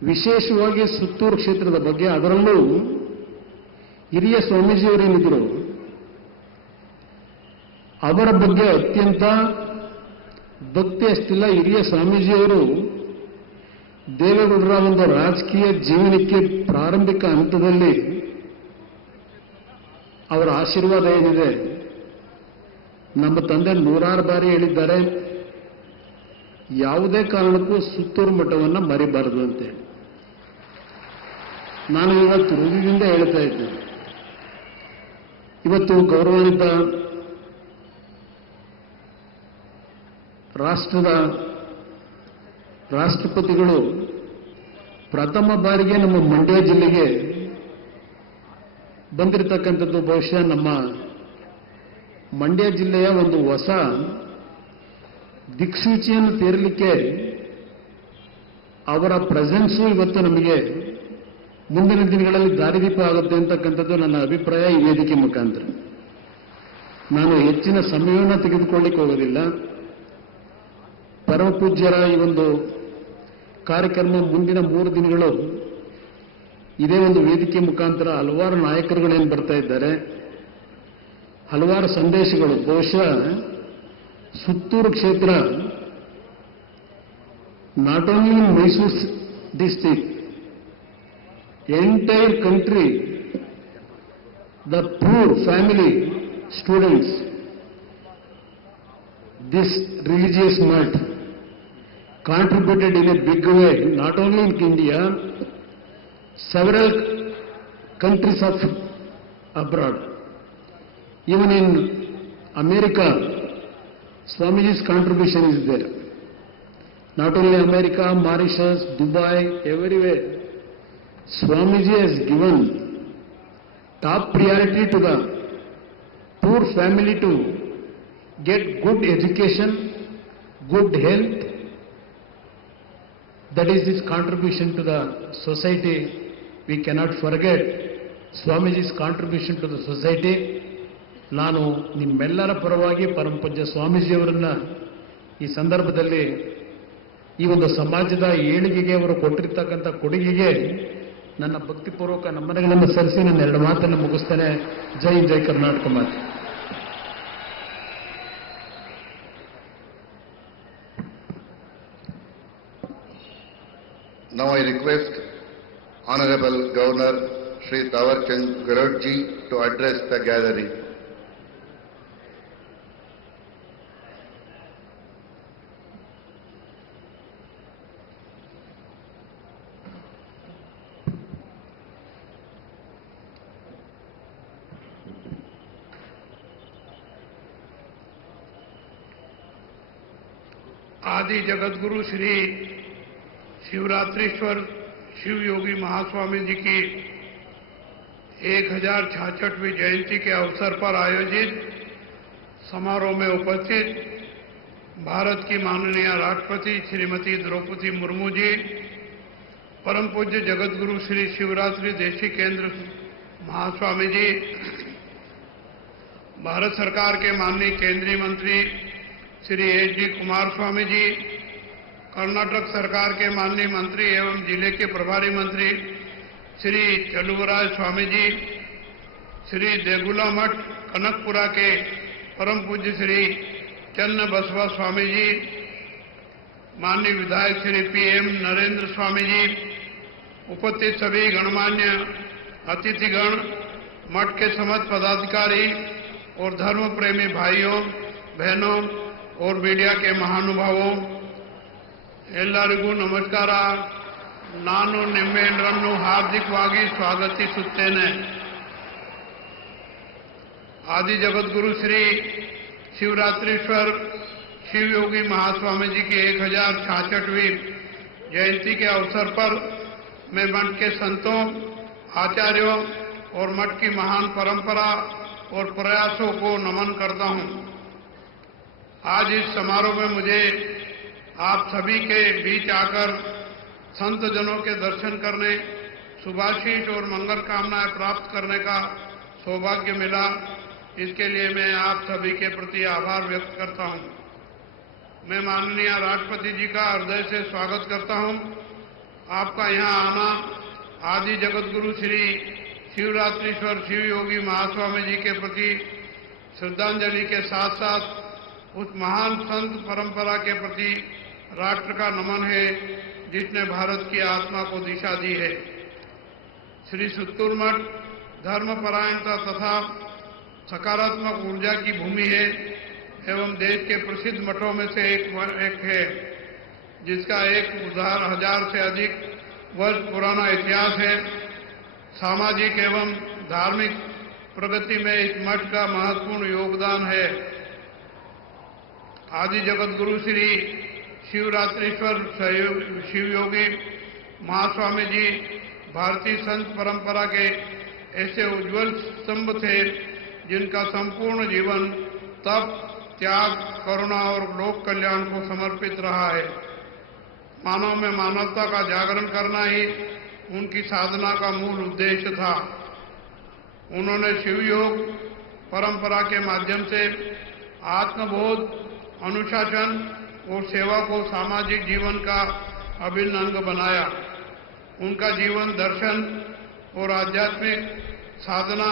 ವಿಶೇಷವಾಗಿ ಸುತ್ತೂರು ಕ್ಷೇತ್ರದ ಬಗ್ಗೆ, ಅದರಲ್ಲೂ ಹಿರಿಯ ಸ್ವಾಮೀಜಿಯವರೇನಿದ್ರು ಅವರ ಬಗ್ಗೆ ಅತ್ಯಂತ ಭಕ್ತಿ ಅಷ್ಟಿಲ್ಲ. ಹಿರಿಯ ಸ್ವಾಮೀಜಿಯವರು ದೇವೇಗೌಡರ ಒಂದು ರಾಜಕೀಯ ಜೀವನಕ್ಕೆ ಪ್ರಾರಂಭಿಕ ಹಂತದಲ್ಲಿ ಅವರ ಆಶೀರ್ವಾದ ಏನಿದೆ, ನಮ್ಮ ತಂದೆ ನೂರಾರು ಬಾರಿ ಹೇಳಿದ್ದಾರೆ, ಯಾವುದೇ ಕಾರಣಕ್ಕೂ ಸುತ್ತೂರು ಮಠವನ್ನು ಮರಿಬಾರದು ಅಂತೇಳಿ. ನಾನು ಇವತ್ತು ಹೃದಯದಿಂದ ಹೇಳ್ತಾ ಇದ್ದೇನೆ. ಇವತ್ತು ಗೌರವಾನ್ವಿತ ರಾಷ್ಟ್ರದ ರಾಷ್ಟ್ರಪತಿಗಳು ಪ್ರಥಮ ಬಾರಿಗೆ ನಮ್ಮ ಮಂಡ್ಯ ಜಿಲ್ಲೆಗೆ ಬಂದಿರತಕ್ಕಂಥದ್ದು ಬಹುಶಃ ನಮ್ಮ ಮಂಡ್ಯ ಜಿಲ್ಲೆಯ ಒಂದು ಹೊಸ ದಿಕ್ಸೂಚಿಯನ್ನು ತೇರಲಿಕ್ಕೆ ಅವರ ಪ್ರೆಸೆನ್ಸು ಇವತ್ತು ನಮಗೆ ಮುಂದಿನ ದಿನಗಳಲ್ಲಿ ದಾರಿದೀಪ ಆಗುತ್ತೆ ಅಂತಕ್ಕಂಥದ್ದು ನನ್ನ ಅಭಿಪ್ರಾಯ. ಈ ವೇದಿಕೆ ಮುಖಾಂತರ ನಾನು ಹೆಚ್ಚಿನ ಸಮಯವನ್ನು ತೆಗೆದುಕೊಳ್ಳಿಕ್ಕೆ ಹೋಗೋದಿಲ್ಲ. ಪರಮ ಪೂಜ್ಯರ ಈ ಒಂದು ಕಾರ್ಯಕ್ರಮ ಮುಂದಿನ 3 ದಿನಗಳು ಇದೇ ಒಂದು ವೇದಿಕೆ ಮುಖಾಂತರ ಹಲವಾರು ನಾಯಕರುಗಳೇನು ಬರ್ತಾ ಇದ್ದಾರೆ, ಹಲವಾರು ಸಂದೇಶಗಳು. ಬಹುಶಃ ಸುತ್ತೂರು ಕ್ಷೇತ್ರ not only in Mysuru district, entire country, the poor family students, this religious mart contributed in a big way, not only in India, several countries of abroad. Even in America, Swamiji's contribution is there. Not only America, Mauritius, Dubai, everywhere. Swamiji has given top priority to the poor family to get good education, good health. That is his contribution to the society. We cannot forget Swamiji's contribution to the society. ನಾನು ನಿಮ್ಮೆಲ್ಲರ ಪರವಾಗಿ ಪರಮ ಪೂಜ್ಯ ಸ್ವಾಮೀಜಿಯವರನ್ನ ಈ ಸಂದರ್ಭದಲ್ಲಿ ಈ ಒಂದು ಸಮಾಜದ ಏಳಿಗೆಗೆ ಅವರು ಕೊಟ್ಟಿರ್ತಕ್ಕಂಥ ಕೊಡುಗೆಗೆ ನನ್ನ ಭಕ್ತಿಪೂರ್ವಕ ನಮನಗಳನ್ನು ಸಲ್ಲಿಸಿ ನನ್ನ 2 ಮಾತನ್ನು ಮುಗಿಸ್ತೇನೆ. ಜೈ ಜೈ ಕರ್ನಾಟಕ ಮಾತೆ. Now I request Honorable Governor Shri Tawarchand Garude ji to address the gathering. आदि जगतगुरु श्री शिवरात्रीश्वर शिव योगी महास्वामी जी की 1066वीं जयंती के अवसर पर आयोजित समारोह में उपस्थित भारत की माननीय राष्ट्रपति श्रीमती द्रौपदी मुर्मू जी, परम पूज्य जगतगुरु श्री शिवरात्रि देशी केंद्र महास्वामी जी, भारत सरकार के माननीय केंद्रीय मंत्री श्री एच.डी. कुमारस्वामी जी, कर्नाटक सरकार के माननीय मंत्री एवं जिले के प्रभारी मंत्री श्री चलुवराज स्वामी जी, श्री देगुला मठ कनकपुरा के परम पूज्य श्री चन्न बसवा स्वामी जी, माननीय विधायक श्री पी.एम. नरेंद्र स्वामी जी, उपस्थित सभी गणमान्य अतिथिगण, मठ के समस्त पदाधिकारी और धर्म प्रेमी भाइयों बहनों और मीडिया के महानुभावों, ಎಲ್ಲರಿಗೂ ನಮಸ್ಕಾರ. ನಾನು ನಿಮ್ಮೆಲ್ಲರನ್ನು ಹಾರ್ದಿಕವಾಗಿ ಸ್ವಾಗತಿಸುತ್ತೇನೆ. आदि जगतगुरु श्री शिवरात्रीश्वर शिव योगी महास्वामी जी की 1066वीं जयंती के अवसर पर मैं मठ के संतों, आचार्यों और मठ की महान परंपरा और प्रयासों को नमन करता हूं. आज इस समारोह में मुझे आप सभी के बीच आकर संत जनों के दर्शन करने, शुभाशीष और मंगल कामनाएं प्राप्त करने का सौभाग्य मिला. इसके लिए मैं आप सभी के प्रति आभार व्यक्त करता हूं. मैं माननीय राष्ट्रपति जी का हृदय से स्वागत करता हूं. आपका यहाँ आना आदि जगत गुरु श्री शिवरात्रीश्वर शिव योगी महास्वामी जी के प्रति श्रद्धांजलि के साथ साथ उस महान संत परंपरा के प्रति राष्ट्र का नमन है जिसने भारत की आत्मा को दिशा दी है। श्री सुत्तूर मठ धर्मपरायणता तथा सकारात्मक ऊर्जा की भूमि है एवं देश के प्रसिद्ध मठों में से एक है, जिसका 1000 से अधिक वर्ष पुराना इतिहास है। सामाजिक एवं धार्मिक प्रगति में इस मठ का महत्वपूर्ण योगदान है। आदि जगत गुरु श्री शिवरात्रीश्वर शिव योगी महास्वामी जी भारतीय संत परंपरा के ऐसे उज्जवल स्तंभ थे जिनका संपूर्ण जीवन तप, त्याग, करुणा और लोक कल्याण को समर्पित रहा है। मानव में मानवता का जागरण करना ही उनकी साधना का मूल उद्देश्य था। उन्होंने शिव योग परंपरा के माध्यम से आत्मबोध, अनुशासन और सेवा को सामाजिक जीवन का अभिन्न अंग बनाया। उनका जीवन दर्शन और आध्यात्मिक साधना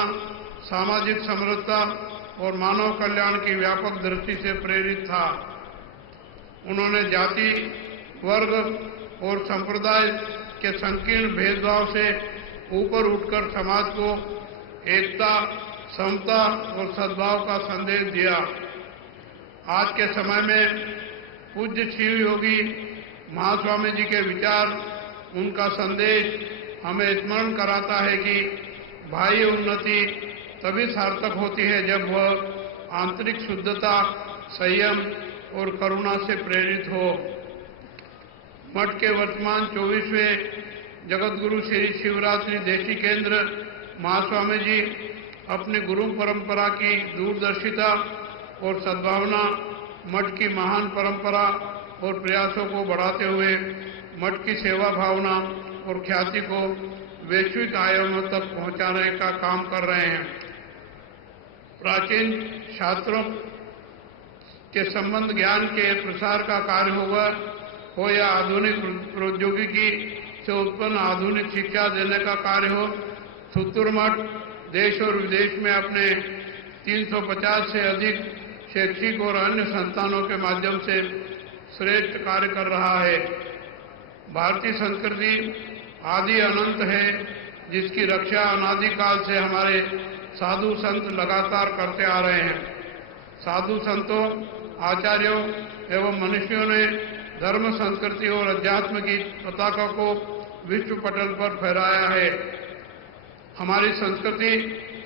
सामाजिक समरसता और मानव कल्याण की व्यापक दृष्टि से प्रेरित था। उन्होंने जाति, वर्ग और संप्रदाय के संकीर्ण भेदभाव से ऊपर उठकर समाज को एकता, समता और सद्भाव का संदेश दिया। आज के समय में पूज्य शिव योगी महास्वामी जी के विचार, उनका संदेश हमें स्मरण कराता है कि बाह्य उन्नति तभी सार्थक होती है जब वह आंतरिक शुद्धता, संयम और करुणा से प्रेरित हो। मठ के वर्तमान 24वें जगत गुरु श्री शिवरात्रि देशी केंद्र महास्वामी जी अपनी गुरु परंपरा की दूरदर्शिता और सद्भावना, मठ की महान परंपरा और प्रयासों को बढ़ाते हुए मठ की सेवा भावना और ख्याति को वैश्विक आयामों तक पहुंचाने का काम कर रहे हैं। प्राचीन शास्त्रों के संबंध ज्ञान के प्रसार का कार्य हो या आधुनिक प्रौद्योगिकी से उत्पन्न आधुनिक शिक्षा देने का कार्य हो, सुत्तूर मठ देश और विदेश में अपने 350 से अधिक शैक्षिक और अन्य संस्थानों के माध्यम से श्रेष्ठ कार्य कर रहा है। भारतीय संस्कृति आदि अनंत है, जिसकी रक्षा अनादिकाल से हमारे साधु संत लगातार करते आ रहे हैं। साधु संतों, आचार्यों एवं मनुष्यों ने धर्म, संस्कृति और अध्यात्म की पताका को विश्व पटल पर फहराया है। हमारी संस्कृति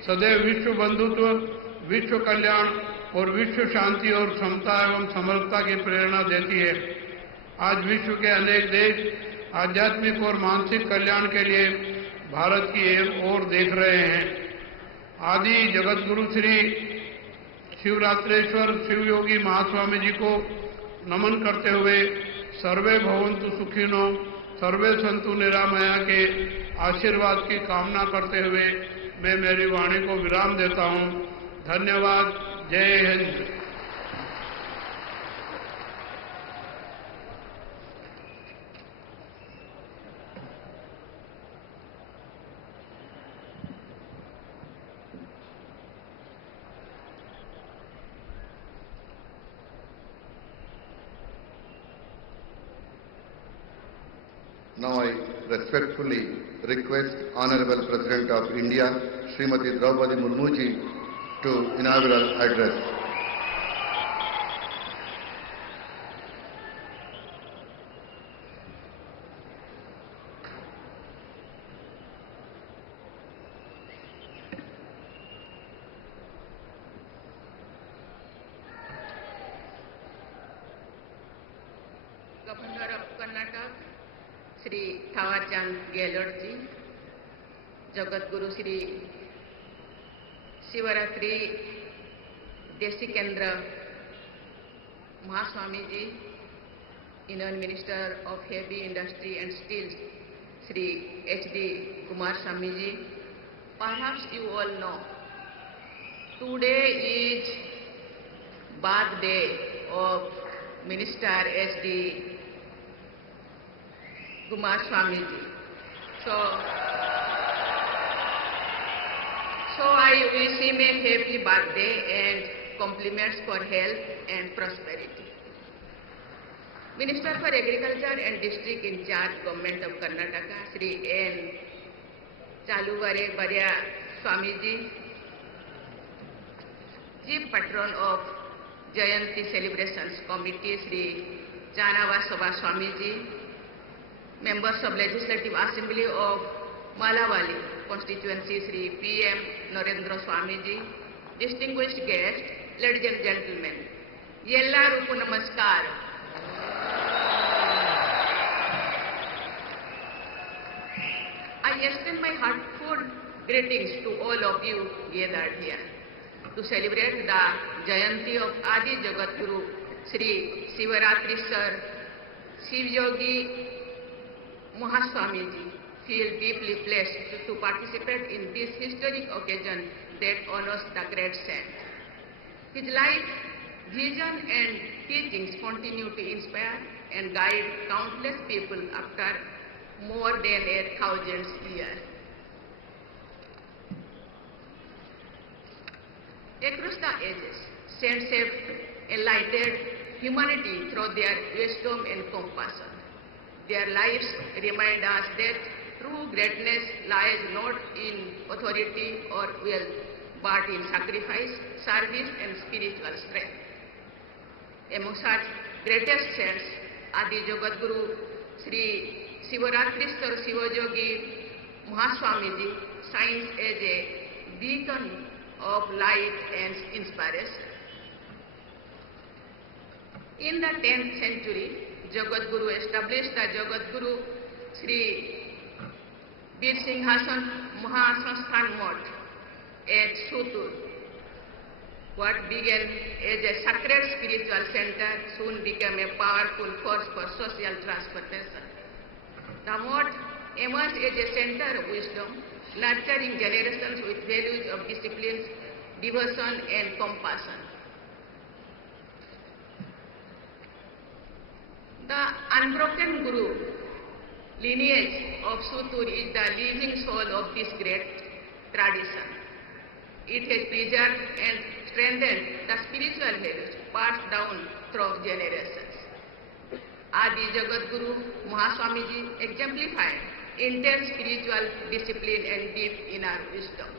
सदैव विश्व बंधुत्व, विश्व कल्याण और विश्व शांति और समता एवं समरसता की प्रेरणा देती है। आज विश्व के अनेक देश आध्यात्मिक और मानसिक कल्याण के लिए भारत की ओर देख रहे हैं। आदि जगत गुरु श्री शिवरात्रेश्वर शिव योगी महास्वामी जी को नमन करते हुए सर्वे भवन्तु सुखिनो, सर्वे सन्तु निरामया के आशीर्वाद की कामना करते हुए मैं मेरी वाणी को विराम देता हूं। धन्यवाद। जय Hind. Now I respectfully request Honorable President of India, Srimati Draupadi Murmu ji, to inaugural address. Governor of Karnataka, Shri Thawarchand Gehlot ji, Jagat Guru Shri Shivaratri Deshi Kendra Mahaswami ji, Union Minister of Heavy Industry and Steel, Shri H.D. Kumar Swamy ji. Perhaps you all know, today is birthday of Minister H.D. Kumar Swamiji. So I wish him a happy birthday and compliments for health and prosperity. Minister for Agriculture and District in charge, Government of Karnataka, Sri N. Chaluvare Barya Swamiji, Chief Patron of Jayanti Celebrations Committee, Sri Janavasava Swamiji, Members of Legislative Assembly of Malawali Constituency, Sri P.M. Narendra Swamiji, distinguished guests, ladies and gentlemen, Yellaruku Namaskar. I extend my heartfelt greetings to all of you gathered here to celebrate the Jayanti of Adi Jagadguru Sri Sivaratri Sir Shivyogi Mahaswamiji. Feel deeply blessed to participate in this historic occasion that honors the great saint. His life, vision and teachings continue to inspire and guide countless people after more than 1,000 years. Across the ages, saints have enlightened humanity through their wisdom and compassion. Their lives remind us that true greatness lies not in authority or wealth, but in sacrifice, service and spiritual strength. Among such greatest saints, Adi Jagadguru Sri Sivaratri Sir Shivajogi Mahaswamiji shines as a beacon of light and inspiration. In the 10th century, Jagadguru established the Jagadguru Sri Bir Singhasan Mahasansthan Math at Sutur. What began as a sacred spiritual center soon became a powerful force for social transformation. The Math emerged as a center of wisdom, nurturing generations with values of discipline, devotion and compassion. The unbroken Guru lineage of Sutur is the living soul of this great tradition. It has preserved and strengthened the spiritual values passed down through generations. Adi Jagadguru Mahaswamiji exemplified intense spiritual discipline and deep inner wisdom.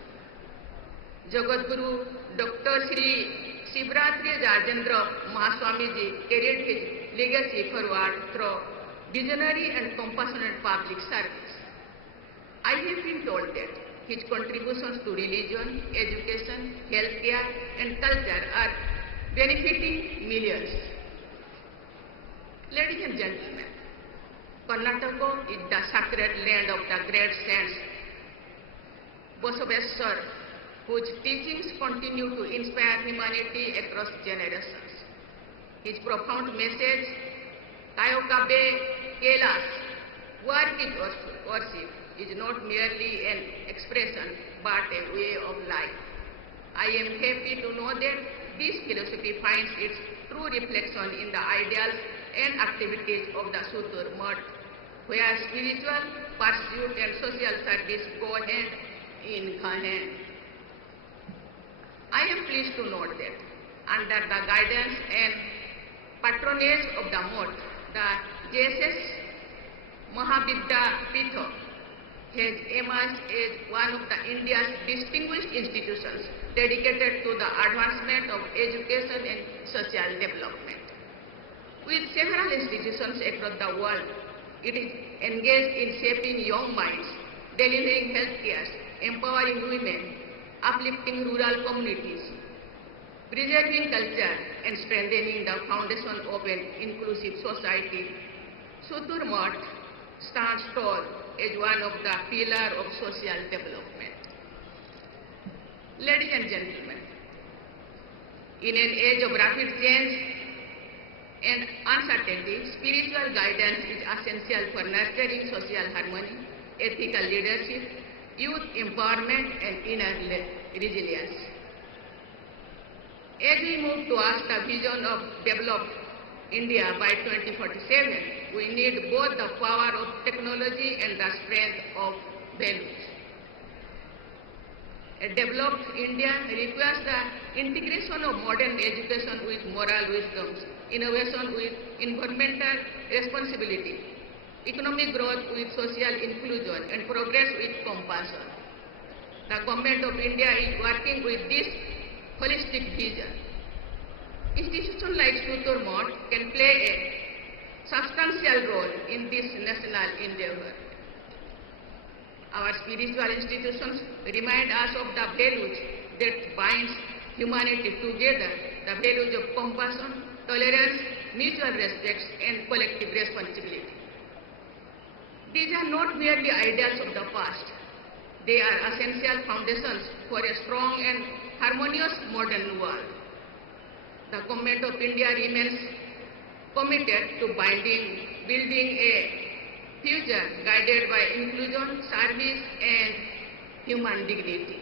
Jagadguru Dr. Sri Sivaratri Rajendra Mahaswamiji carried his legacy forward through visionary and compassionate public service. I have been told that his contributions to religion, education, healthcare and culture are benefiting millions. Ladies and gentlemen, Karnataka is the sacred land of the great saints Basaveshwar, whose teachings continue to inspire humanity across generations. His profound message, Kayokabe Kailas, work is worship, is not merely an expression but a way of life. I am happy to know that this philosophy finds its true reflection in the ideals and activities of the Sutur Math, where spiritual pursuit and social service go hand in hand. I am pleased to note that under the guidance and patronage of the Math, the JSS Mahavidya Pitha has emerged as one of the India's distinguished institutions dedicated to the advancement of education and social development. With several institutions across the world, it is engaged in shaping young minds, delivering healthcare, empowering women, uplifting rural communities, preserving culture and strengthening the foundation of an inclusive society. Sutur Math stands tall as one of the pillars of social development. Ladies and gentlemen, in an age of rapid change and uncertainty, spiritual guidance is essential for nurturing social harmony, ethical leadership, youth empowerment and inner resilience. As we move towards the vision of developed India by 2047, we need both the power of technology and the strength of values. A developed India requires the integration of modern education with moral wisdoms, innovation with environmental responsibility, economic growth with social inclusion, and progress with compassion. The Government of India is working with this holistic vision. Institutions like Sutur Mott can play a substantial role in this national endeavor. Our spiritual institutions remind us of the values that binds humanity together, the values of compassion, tolerance, mutual respect, and collective responsibility. These are not merely ideals of the past. They are essential foundations for a strong and harmonious modern world. The Government of India remains committed to building a future guided by inclusion, service, and human dignity.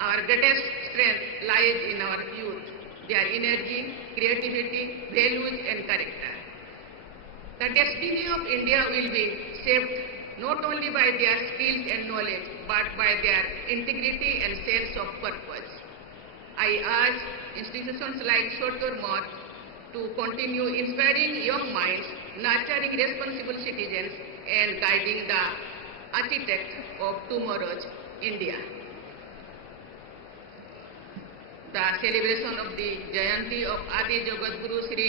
Our greatest strength lies in our youth, their energy, creativity, values, and character. The destiny of India will be shaped not only by their skills and knowledge, but by their integrity and sense of purpose. I urge institutions like Sutur Mott to continue inspiring young minds, nurturing responsible citizens, and guiding the architect of tomorrow's India. The celebration of the Jayanti of Adi Jagadguru Sri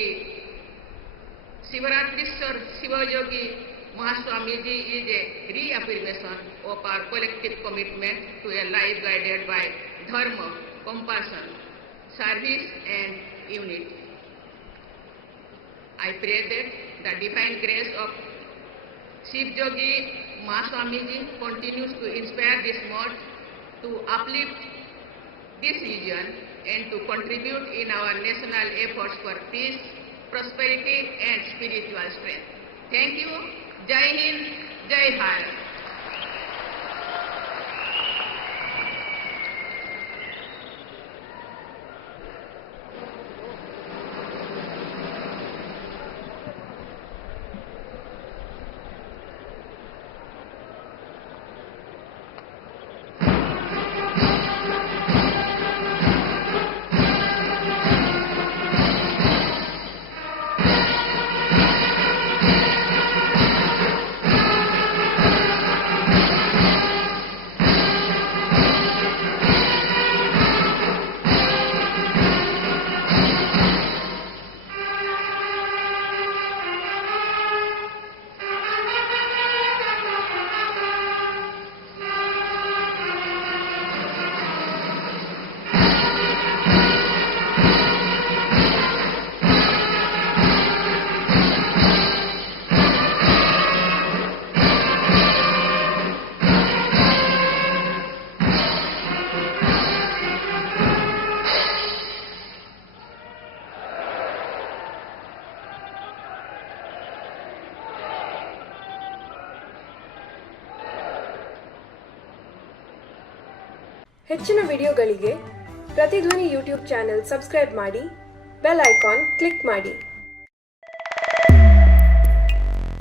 Shivaratriswar Shivayogi Mahaswamiji is a reaffirmation of our collective commitment to a life guided by dharma, compassion, service, and unity. I pray that the divine grace of Shiv Yogi Mahaswamiji continues to inspire this mode to uplift this vision and to contribute in our national efforts for peace, prosperity, and spiritual strength. Thank you. Jai Hind, Jai Bharat. ಹೆಚ್ಚಿನ ವಿಡಿಯೋಗಳಿಗೆ ಪ್ರತಿಧ್ವನಿ ಯೂಟ್ಯೂಬ್ ಚಾನೆಲ್ ಸಬ್ಸ್ಕ್ರೈಬ್ ಮಾಡಿ, ಬೆಲ್ ಐಕಾನ್ ಕ್ಲಿಕ್ ಮಾಡಿ.